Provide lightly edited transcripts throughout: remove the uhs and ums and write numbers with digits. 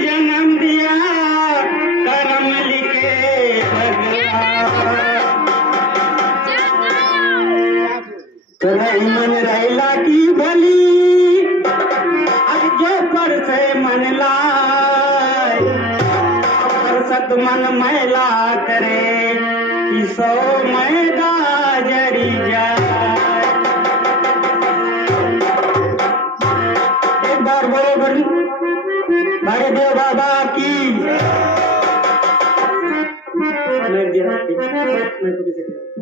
जन्म दिया करम लिखे भगवान मन रैला की भली अब जो पर से मन लाए सत मन मैला करे सो मैदा जरी जाए। एक बार बोलो भाई देव बाबा की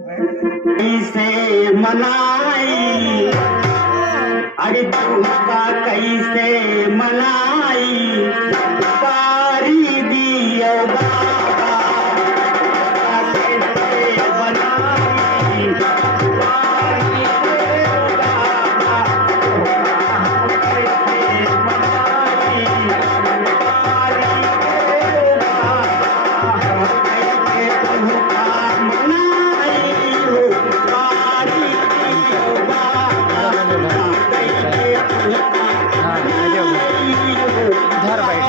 कैसे मनाई अरे तुमका कैसे मनाई पारी दियो बाबा कैसे बनाई पारी दियो बाबा कैसे बनाई पारी दियो बाबा कैसे तुमका मनाई पारी दियो बाबा कैसे तुमका उधर बैठ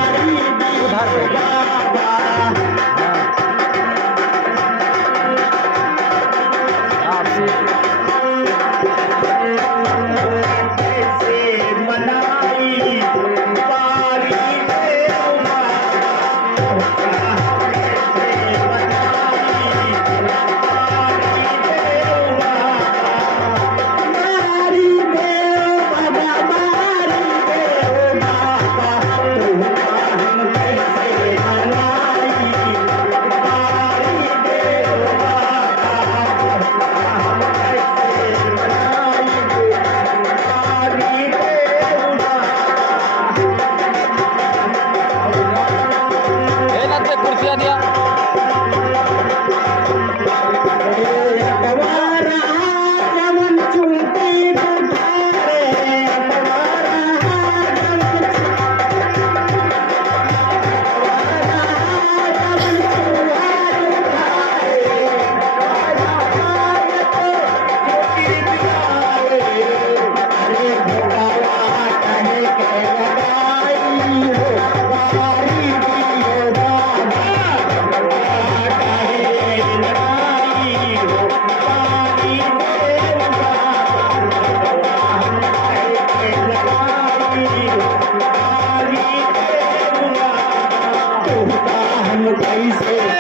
कैसे